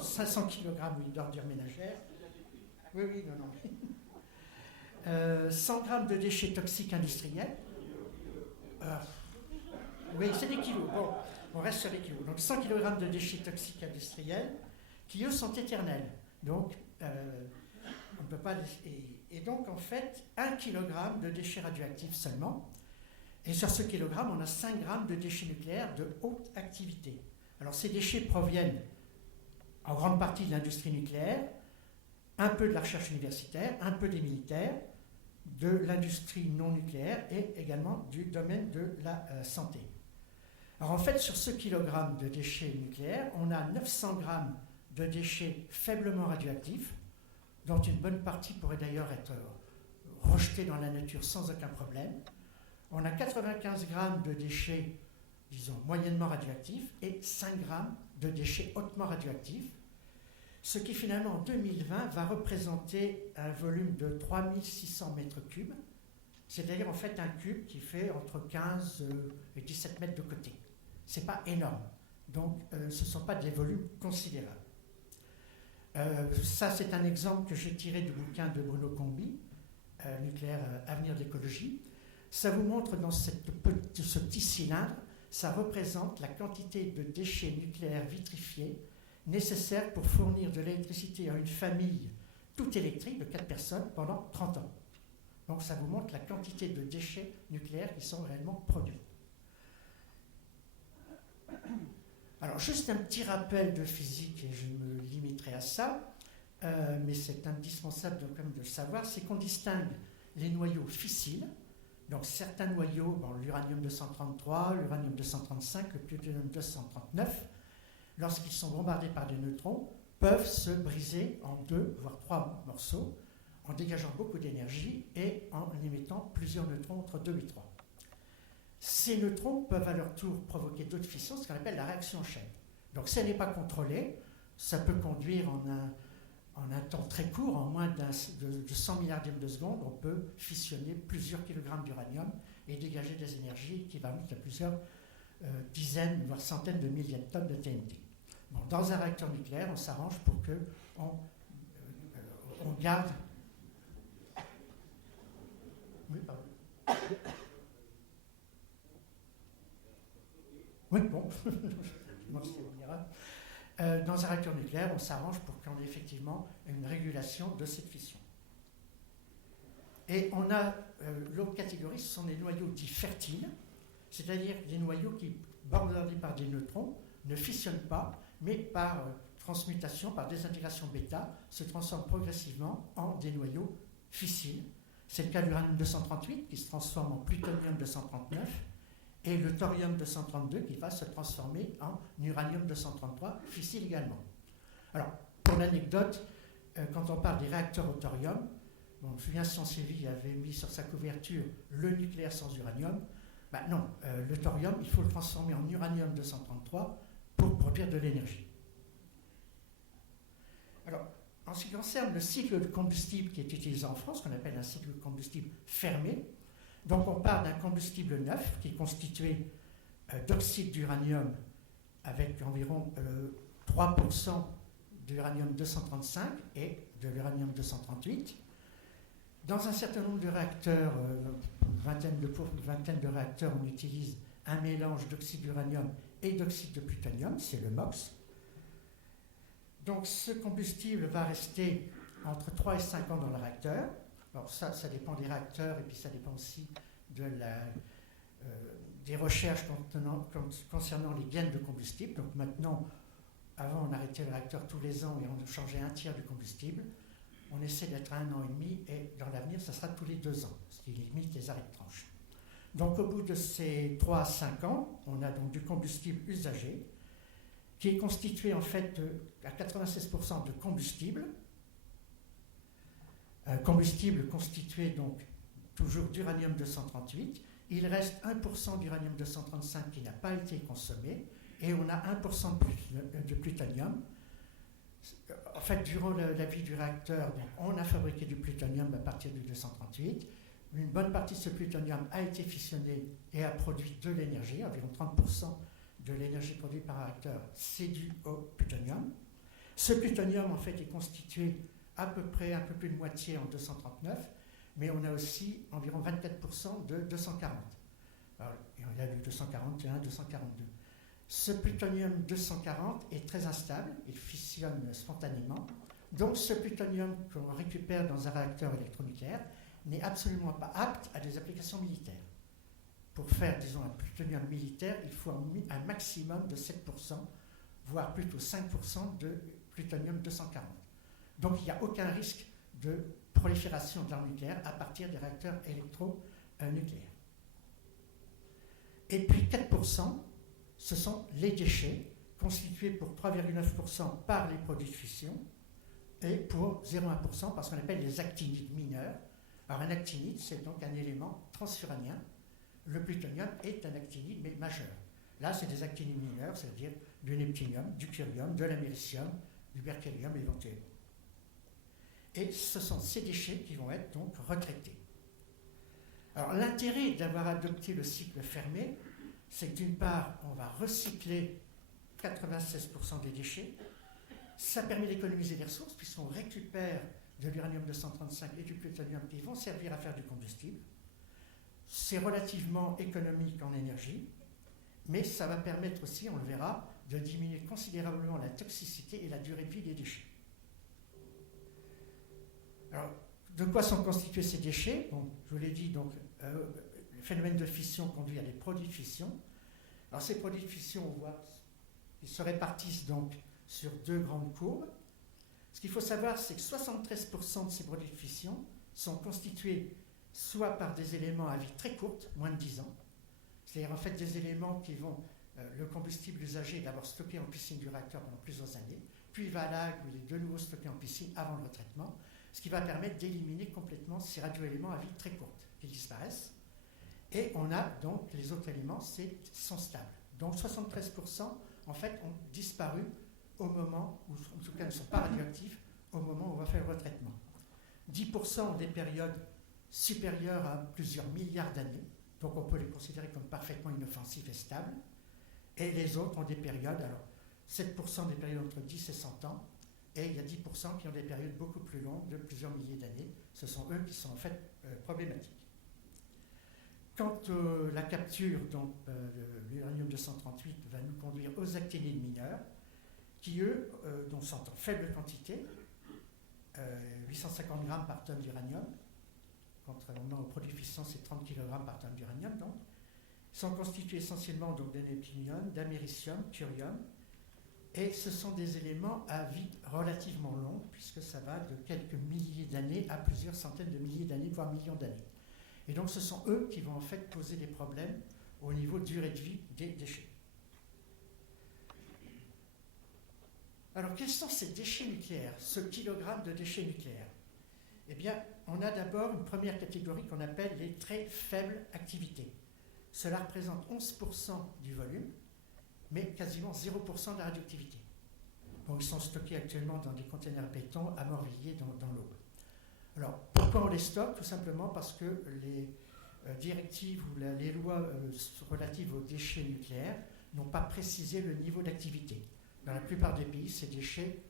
500 kg d'ordures ménagères. Oui, non. 100 g de déchets toxiques industriels. Oui, c'est des kilos. Bon. On reste sur les kilos. Donc 100 kg de déchets toxiques industriels qui, eux, sont éternels. Donc, on ne peut pas... Et donc, en fait, 1 kg de déchets radioactifs seulement. Et sur ce kilogramme, on a 5 g de déchets nucléaires de haute activité. Alors, ces déchets proviennent en grande partie de l'industrie nucléaire, un peu de la recherche universitaire, un peu des militaires, de l'industrie non nucléaire et également du domaine de la santé. Alors en fait, sur ce kilogramme de déchets nucléaires, on a 900 g de déchets faiblement radioactifs, dont une bonne partie pourrait d'ailleurs être rejetée dans la nature sans aucun problème. On a 95 g de déchets, disons, moyennement radioactifs et 5 g de déchets hautement radioactifs. Ce qui finalement en 2020 va représenter un volume de 3600 mètres cubes, c'est-à-dire en fait un cube qui fait entre 15 et 17 mètres de côté. Ce n'est pas énorme, donc ce ne sont pas des volumes considérables. Ça, c'est un exemple que j'ai tiré du bouquin de Bruno Combi, Nucléaire, avenir de l'écologie. Ça vous montre dans ce petit cylindre, ça représente la quantité de déchets nucléaires vitrifiés nécessaires pour fournir de l'électricité à une famille toute électrique de 4 personnes pendant 30 ans. Donc ça vous montre la quantité de déchets nucléaires qui sont réellement produits. Alors juste un petit rappel de physique, et je me limiterai à ça, mais c'est indispensable quand même de le savoir, c'est qu'on distingue les noyaux fissiles, donc certains noyaux, bon, l'uranium-233, l'uranium-235, le plutonium-239, lorsqu'ils sont bombardés par des neutrons, peuvent se briser en 2, voire 3 morceaux, en dégageant beaucoup d'énergie et en émettant plusieurs neutrons entre 2 et 3. Ces neutrons peuvent à leur tour provoquer d'autres fissions, ce qu'on appelle la réaction en chaîne. Donc si elle n'est pas contrôlée, ça peut conduire en un temps très court, en moins de 100 milliardièmes de seconde, on peut fissionner plusieurs kilogrammes d'uranium et dégager des énergies équivalentes à plusieurs dizaines, voire centaines de milliers de tonnes de TNT. Bon, dans un réacteur nucléaire, on s'arrange pour qu'on garde... Oui, pardon. Oui, bon. Dans un réacteur nucléaire, on s'arrange pour qu'on ait effectivement une régulation de cette fission. Et on a l'autre catégorie, ce sont les noyaux dits fertiles, c'est-à-dire des noyaux qui, bordés par des neutrons, ne fissionnent pas, mais par transmutation, par désintégration bêta, se transforment progressivement en des noyaux fissiles. C'est le cas de l'uranium-238 qui se transforme en plutonium-239 et le thorium-232 qui va se transformer en uranium-233 fissile également. Alors, pour l'anecdote, quand on parle des réacteurs au thorium, bon, je me souviens, Sciences-et-Vie avait mis sur sa couverture le nucléaire sans uranium. Ben non, le thorium, il faut le transformer en uranium-233 pour produire de l'énergie. Alors, en ce qui concerne le cycle de combustible qui est utilisé en France, qu'on appelle un cycle de combustible fermé, donc on part d'un combustible neuf qui est constitué d'oxyde d'uranium avec environ 3% d'uranium-235 et de l'uranium-238. Dans un certain nombre de réacteurs, une vingtaine de réacteurs, on utilise un mélange d'oxyde d'uranium et d'oxyde de plutonium, c'est le MOX. Donc ce combustible va rester entre 3 et 5 ans dans le réacteur. Alors ça dépend des réacteurs et puis ça dépend aussi des recherches concernant les gaines de combustible. Donc maintenant, avant on arrêtait le réacteur tous les ans et on changeait un tiers du combustible. On essaie d'être à 1 an et demi et dans l'avenir ça sera tous les 2 ans, ce qui limite les arrêts de tranche. Donc au bout de ces 3 à 5 ans, on a donc du combustible usagé qui est constitué en fait à 96% de combustible. Combustible constitué donc toujours d'uranium-238. Il reste 1% d'uranium-235 qui n'a pas été consommé et on a 1% de plutonium. En fait, durant la vie du réacteur, on a fabriqué du plutonium à partir du 238. Une bonne partie de ce plutonium a été fissionné et a produit de l'énergie, environ 30% de l'énergie produite par un réacteur, c'est dû au plutonium. Ce plutonium, en fait, est constitué à peu près un peu plus de moitié en 239, mais on a aussi environ 24% de 240. Alors, il y a du 241, 242. Ce plutonium 240 est très instable, il fissionne spontanément. Donc ce plutonium qu'on récupère dans un réacteur électronucléaire n'est absolument pas apte à des applications militaires. Pour faire, disons, un plutonium militaire, il faut un maximum de 7%, voire plutôt 5% de plutonium 240. Donc il n'y a aucun risque de prolifération de l'arme nucléaire à partir des réacteurs électronucléaires. Et puis 4%, ce sont les déchets, constitués pour 3,9% par les produits de fission et pour 0,1% par ce qu'on appelle les actinides mineurs. Alors un actinide, c'est donc un élément transuranien. Le plutonium est un actinide, mais majeur. Là, c'est des actinides mineurs, c'est-à-dire du neptunium, du curium, de l'américium, du berkélien éventuellement. Et ce sont ces déchets qui vont être donc retraités. Alors l'intérêt d'avoir adopté le cycle fermé, c'est que d'une part, on va recycler 96% des déchets. Ça permet d'économiser des ressources puisqu'on récupère de l'uranium-235 et du plutonium qui vont servir à faire du combustible. C'est relativement économique en énergie, mais ça va permettre aussi, on le verra, de diminuer considérablement la toxicité et la durée de vie des déchets. Alors, de quoi sont constitués ces déchets? Bon, je vous l'ai dit, donc, le phénomène de fission conduit à des produits de fission. Alors, ces produits de fission, on voit qu'ils se répartissent donc sur deux grandes courbes. Ce qu'il faut savoir, c'est que 73% de ces produits de fission sont constitués soit par des éléments à vie très courte, moins de 10 ans, c'est-à-dire en fait des éléments qui vont, le combustible usagé est d'abord stocké en piscine du réacteur pendant plusieurs années, puis il va à l'AG où il est de nouveau stocké en piscine avant le retraitement, ce qui va permettre d'éliminer complètement ces radioéléments à vie très courte qui disparaissent. Et on a donc les autres éléments, sont stables. Donc 73% en fait ont disparu au moment, ou en tout cas ne sont pas radioactifs, au moment où on va faire le retraitement. 10% ont des périodes supérieures à plusieurs milliards d'années, donc on peut les considérer comme parfaitement inoffensifs et stables, et les autres ont des périodes, alors 7% des périodes entre 10 et 100 ans, et il y a 10% qui ont des périodes beaucoup plus longues, de plusieurs milliers d'années. Ce sont eux qui sont en fait problématiques. Quant à la capture donc, de l'uranium-238 va nous conduire aux actinides mineurs, qui eux donc sont en faible quantité, 850 grammes par tonne d'uranium, contrairement aux produits fissants, c'est 30 kg par tonne d'uranium, donc, sont constitués essentiellement donc, de néptunium, d'américium, thurium, et ce sont des éléments à vie relativement longue, puisque ça va de quelques milliers d'années à plusieurs centaines de milliers d'années, voire millions d'années. Et donc ce sont eux qui vont en fait poser des problèmes au niveau de durée de vie des déchets. Alors quels sont ces déchets nucléaires, ce kilogramme de déchets nucléaires? Eh bien, on a d'abord une première catégorie qu'on appelle les très faibles activités. Cela représente 11% du volume, mais quasiment 0% de la radioactivité. Bon, ils sont stockés actuellement dans des containers béton à Morvilliers dans l'Aube. Alors, pourquoi on les stocke? Tout simplement parce que les directives ou les lois relatives aux déchets nucléaires n'ont pas précisé le niveau d'activité. Dans la plupart des pays, ces déchets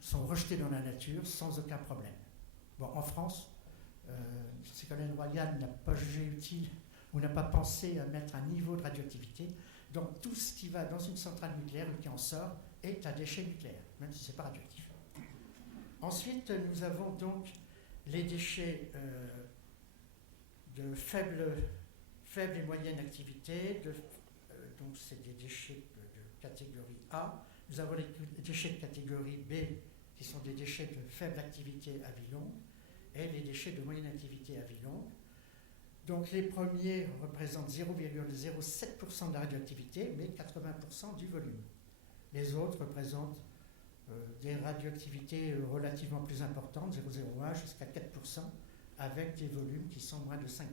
sont rejetés dans la nature sans aucun problème. Bon, en France, Ségolène Royal n'a pas jugé utile ou n'a pas pensé à mettre un niveau de radioactivité. Donc tout ce qui va dans une centrale nucléaire ou qui en sort est un déchet nucléaire, même si ce n'est pas radioactif. Ensuite, nous avons donc les déchets de faible et moyenne activité, donc c'est des déchets de catégorie A. Nous avons les déchets de catégorie B, qui sont des déchets de faible activité à vie longue, et les déchets de moyenne activité à vie longue. Donc les premiers représentent 0,07% de la radioactivité, mais 80% du volume. Les autres représentent des radioactivités relativement plus importantes, 0,01 jusqu'à 4%, avec des volumes qui sont moins de 5%.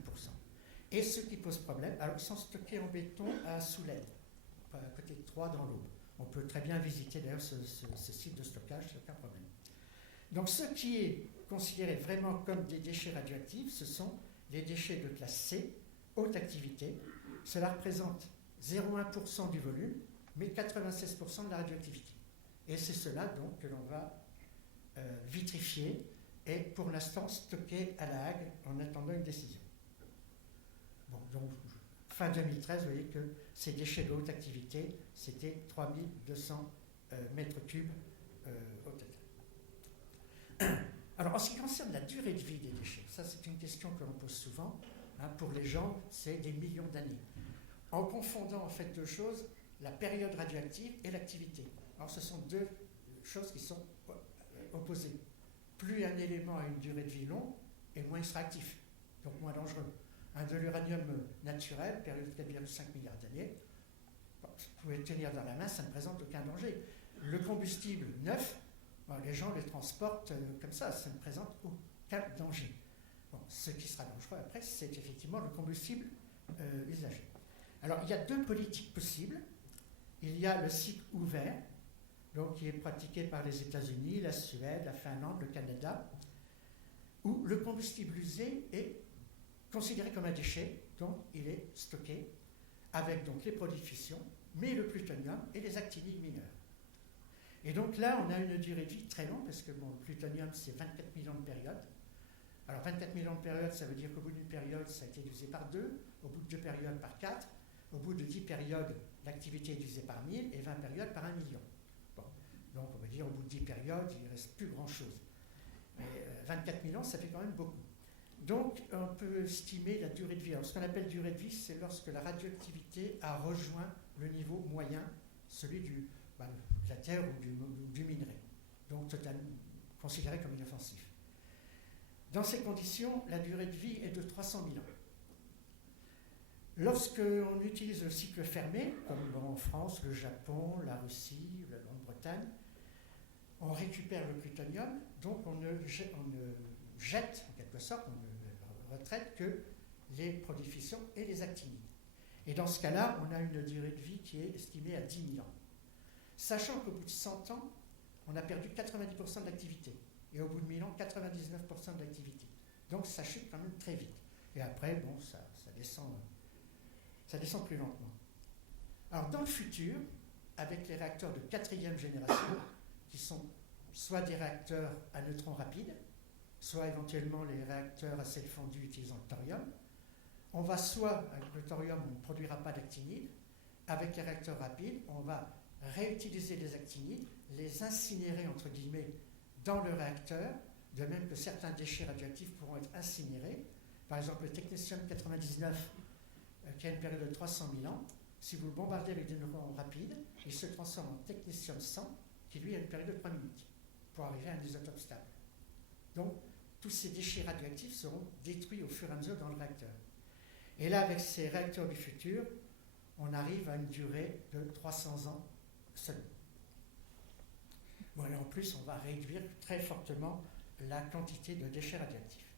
Et ce qui pose problème, alors ils sont stockés en béton à Soulaine, à côté de Troyes dans l'Aube. On peut très bien visiter d'ailleurs ce site de stockage, c'est aucun problème. Donc ce qui est considéré vraiment comme des déchets radioactifs, ce sont les déchets de classe C, haute activité. Cela représente 0,1% du volume, mais 96% de la radioactivité. Et c'est cela donc que l'on va vitrifier et pour l'instant stocker à la Hague en attendant une décision. Bon, donc fin 2013, vous voyez que ces déchets de haute activité, c'était 3200 mètres cubes au total. Alors, en ce qui concerne la durée de vie des déchets, ça c'est une question que l'on pose souvent. Hein, pour les gens, c'est des millions d'années. En confondant en fait deux choses, la période radioactive et l'activité. Alors, ce sont deux choses qui sont opposées. Plus un élément a une durée de vie longue, et moins il sera actif, donc moins dangereux. De l'uranium naturel, période de 4,5 milliards d'années, vous pouvez le tenir dans la main, ça ne présente aucun danger. Le combustible neuf, les gens les transportent comme ça ne présente aucun danger. Bon, ce qui sera dangereux après, c'est effectivement le combustible usagé. Alors, il y a deux politiques possibles. Il y a le cycle ouvert, donc qui est pratiqué par les États-Unis, la Suède, la Finlande, le Canada, où le combustible usé est considéré comme un déchet, donc il est stocké avec donc les produits de fission, mais le plutonium et les actinides mineurs. Et donc là, on a une durée de vie très longue, parce que bon, le plutonium, c'est 24 000 ans de période. Alors 24 000 ans de période, ça veut dire qu'au bout d'une période, ça a été divisé par 2, au bout de 2 périodes par 4, au bout de 10 périodes, l'activité est divisée par 1000, et 20 périodes par 1 million. Bon. Donc on va dire au bout de 10 périodes, il ne reste plus grand-chose. Mais 24 000 ans, ça fait quand même beaucoup. Donc on peut estimer la durée de vie. Alors ce qu'on appelle durée de vie, c'est lorsque la radioactivité a rejoint le niveau moyen, celui de la terre ou du minerai. Donc totalement considéré comme inoffensif. Dans ces conditions, la durée de vie est de 300 000 ans. Lorsqu'on utilise le cycle fermé, comme en France, le Japon, la Russie, la Grande-Bretagne, on récupère le plutonium, donc on ne jette, en quelque sorte, on ne retraite que les produits de fission et les actinides. Et dans ce cas-là, on a une durée de vie qui est estimée à 10 000 ans. Sachant qu'au bout de 100 ans, on a perdu 90% de l'activité. Et au bout de 1000 ans, 99% de l'activité. Donc ça chute quand même très vite. Et après, bon, ça descend plus lentement. Alors dans le futur, avec les réacteurs de 4e génération, qui sont soit des réacteurs à neutrons rapides, soit éventuellement les réacteurs à sel fondu utilisant le thorium, on va soit, avec le thorium, on ne produira pas d'actinides, avec les réacteurs rapides, on va réutiliser les actinides, les incinérer, entre guillemets, dans le réacteur, de même que certains déchets radioactifs pourront être incinérés. Par exemple, le technétium 99, qui a une période de 300 000 ans, si vous le bombardez avec des neutrons rapides, il se transforme en technétium 100, qui lui a une période de 3 minutes, pour arriver à un isotope stable. Donc, tous ces déchets radioactifs seront détruits au fur et à mesure dans le réacteur. Et là, avec ces réacteurs du futur, on arrive à une durée de 300 ans seulement. Bon, et en plus, on va réduire très fortement la quantité de déchets radioactifs.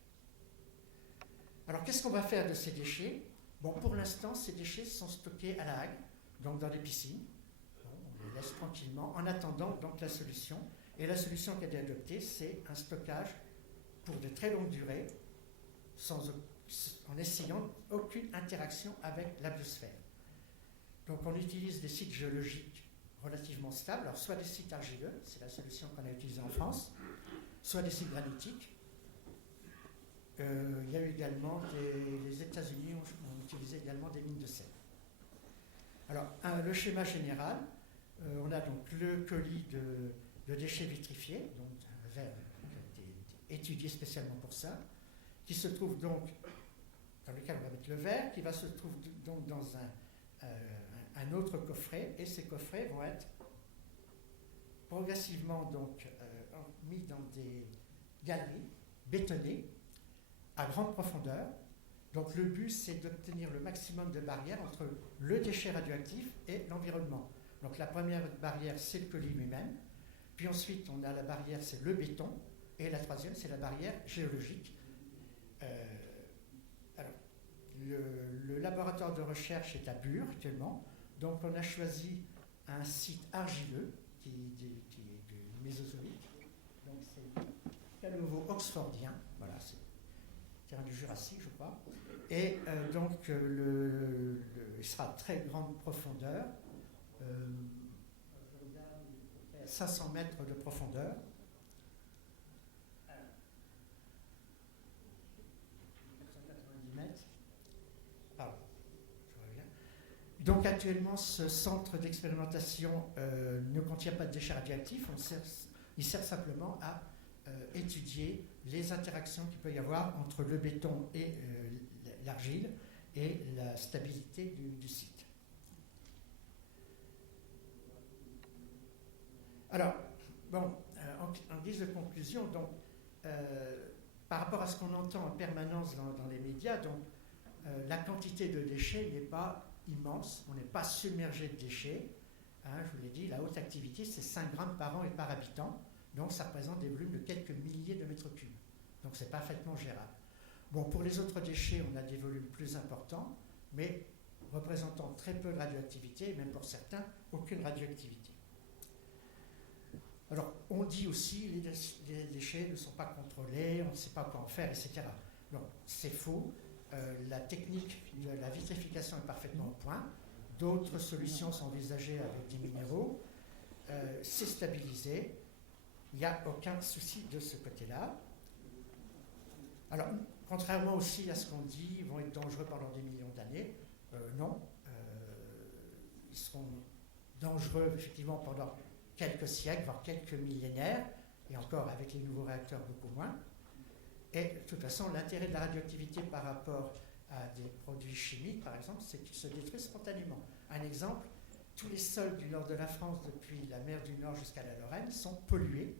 Alors, qu'est-ce qu'on va faire de ces déchets? Bon, pour l'instant, ces déchets sont stockés à La Hague, donc dans des piscines. Bon, on les laisse tranquillement, en attendant donc la solution. Et la solution qui a été adoptée, c'est un stockage pour de très longues durées, en essayant aucune interaction avec la biosphère. Donc, on utilise des sites géologiques relativement stables, alors soit des sites argileux, c'est la solution qu'on a utilisée en France, soit des sites granitiques. Il y a eu également les États-Unis ont utilisé également des mines de sel. Alors, le schéma général, on a donc le colis de déchets vitrifiés, donc un verre qui a été étudié spécialement pour ça, qui se trouve donc, dans lequel on va mettre le verre, qui va se trouver donc dans un autre coffret, et ces coffrets vont être progressivement donc, mis dans des galeries bétonnées à grande profondeur. Donc le but, c'est d'obtenir le maximum de barrières entre le déchet radioactif et l'environnement. Donc la première barrière, c'est le colis lui-même, puis ensuite on a la barrière, c'est le béton, et la troisième, c'est la barrière géologique. Alors, le laboratoire de recherche est à Bure actuellement. Donc on a choisi un site argileux qui est du Mésozoïque. Donc c'est Canovo oxfordien. Voilà, c'est terrain du Jurassique, je crois. Et donc il sera à très grande profondeur, 500 mètres de profondeur. Donc actuellement, ce centre d'expérimentation ne contient pas de déchets radioactifs. Il sert simplement à étudier les interactions qu'il peut y avoir entre le béton et l'argile et la stabilité du site. Alors, bon, en guise de conclusion, donc, par rapport à ce qu'on entend en permanence dans les médias, donc, la quantité de déchets n'est pas immense, on n'est pas submergé de déchets. Je vous l'ai dit, la haute activité, c'est 5 grammes par an et par habitant, donc ça représente des volumes de quelques milliers de mètres cubes. Donc c'est parfaitement gérable. Bon, pour les autres déchets, on a des volumes plus importants, mais représentant très peu de radioactivité, et même pour certains, aucune radioactivité. Alors, on dit aussi les déchets ne sont pas contrôlés, on ne sait pas quoi en faire, etc. Non, c'est faux. La technique de la vitrification est parfaitement au point. D'autres solutions sont envisagées avec des minéraux. C'est stabilisé. Il n'y a aucun souci de ce côté-là. Alors, contrairement aussi à ce qu'on dit, ils vont être dangereux pendant des millions d'années. Non. Ils seront dangereux, effectivement, pendant quelques siècles, voire quelques millénaires, et encore avec les nouveaux réacteurs beaucoup moins. Et de toute façon, l'intérêt de la radioactivité par rapport à des produits chimiques, par exemple, c'est qu'ils se détruisent spontanément. Un exemple, tous les sols du nord de la France, depuis la mer du Nord jusqu'à la Lorraine, sont pollués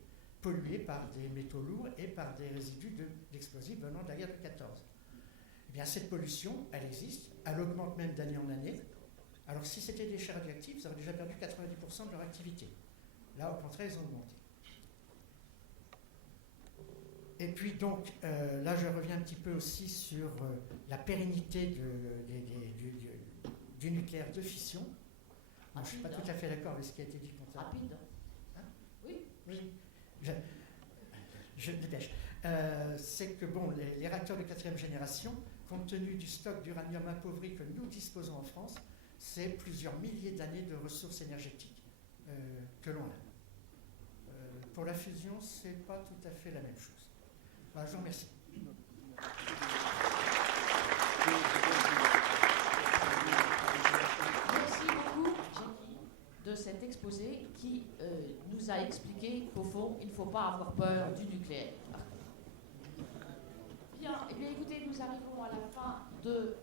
par des métaux lourds et par des résidus d'explosifs venant de la guerre de 14. Eh bien, cette pollution, elle existe, elle augmente même d'année en année. Alors, si c'était des déchets radioactifs, ils auraient déjà perdu 90% de leur activité. Là, au contraire, ils ont augmenté. Et puis, donc, là, je reviens un petit peu aussi sur la pérennité du nucléaire de fission. Je ne suis pas tout à fait d'accord avec ce qui a été dit concernant. Rapide. Hein? Oui. Oui. Je me dépêche. C'est que, bon, les réacteurs de 4e génération, compte tenu du stock d'uranium appauvri que nous disposons en France, c'est plusieurs milliers d'années de ressources énergétiques que l'on a. Pour la fusion, ce n'est pas tout à fait la même chose. Voilà, je vous remercie. Merci beaucoup, Jackie, de cet exposé qui nous a expliqué qu'au fond, il ne faut pas avoir peur du nucléaire. Bien, eh bien, écoutez, nous arrivons à la fin de